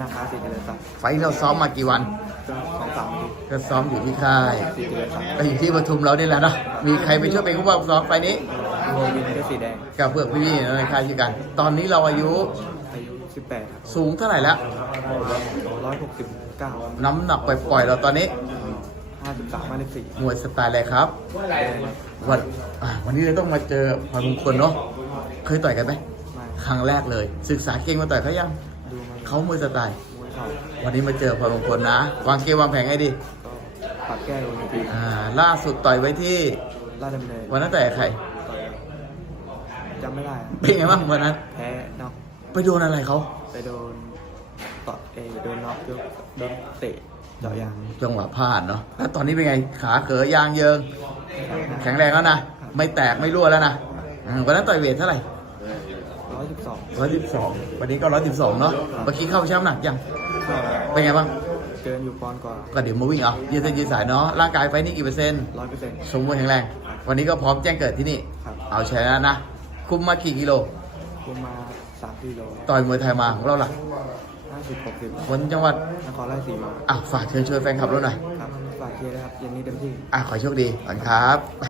นาคาสิเจริญทรัพย์ไฟท์เราซ้อมมากี่วันก็สองสามปีก็ซ้อมอยู่ที่ค่ายสิเจริญทรัพย์ก็อยู่ที่ปทุมเรานี่แหละเนาะมีใครไปช่วยเป็นผู้บังคับซ้อมไฟท์นี้โมวินก็สีแดงกับเพื่อนพี่ๆในค่ายชื่อกัน ตอนนี้เราอายุอายุสิบแปดครับสูงเท่าไหร่แล้ว ร้อยหกสิบเก้าน้ำหนักปล่อยๆเราตอนนี้ห้าสิบสามห้าสิบสี่มวยสไตล์อะไรครับ วันอะวันนี้เราต้องมาเจอพรมงคลเนาะเคยต่อยกันไหมมาครั้งแรกเลย ศึกษาเก่งมาต่อยเขายังดูมา เขามวยสไตล์ มวยเข่าวันนี้มาเจอพรมงคลนะ วางเกมวางแผนให้ดีก็ปรับแก้โดนทีอ่าล่าสุดต่อยไว้ที่ลาดดำเนินวันนั้นต่อยกับใครจำไม่ได้เป็นไงบ้างวันนั้น แพ้น็อกไปโดนอะไรเขาไปโดนต่อเอโดนน็อกโดนเตะเจาะยางจังหวะพลาดเนาะแล้วตอนนี้เป็นไงขาเขอยางเยิง แข็งแรงแล้วนะ ไม่แตกไม่รั่วแล้วนะอืมวันนั้นต่อยเวทเท่าไหร่ร้อย สิบสองร้อยสิบสองวันนี้ก็ร้อยสิบสองเนาะเมื่อกี้เข้าช่างน้ำหนักยังเข้าเป็นไงบ้างเกินอยู่ปอนด์กว่าก็เดี๋ยวมาวิ่งเอายืดเส้นยืดสายเนาะร่างกายไฟนี่กี่เปอร์เซ็นต์ร้อยเปอร์เซ็นต์สมบูรณ์แข็งแรง วันนี้ก็พร้อมแจ้งเกิดที่นี่ครับเอาชนะนะ คุมมากี่กิโลคุมมาสามกิโลต่อยมวยไทยมาของเราหลักห้าสิบหกสิบวันจังหวัดนครราชสีมาอะฝากเชิญชวนแฟนคลับเราหน่อยครับฝากเชียร์นะครับเย็นนี้เต็มที่อะขอโชคดีก่อนครับ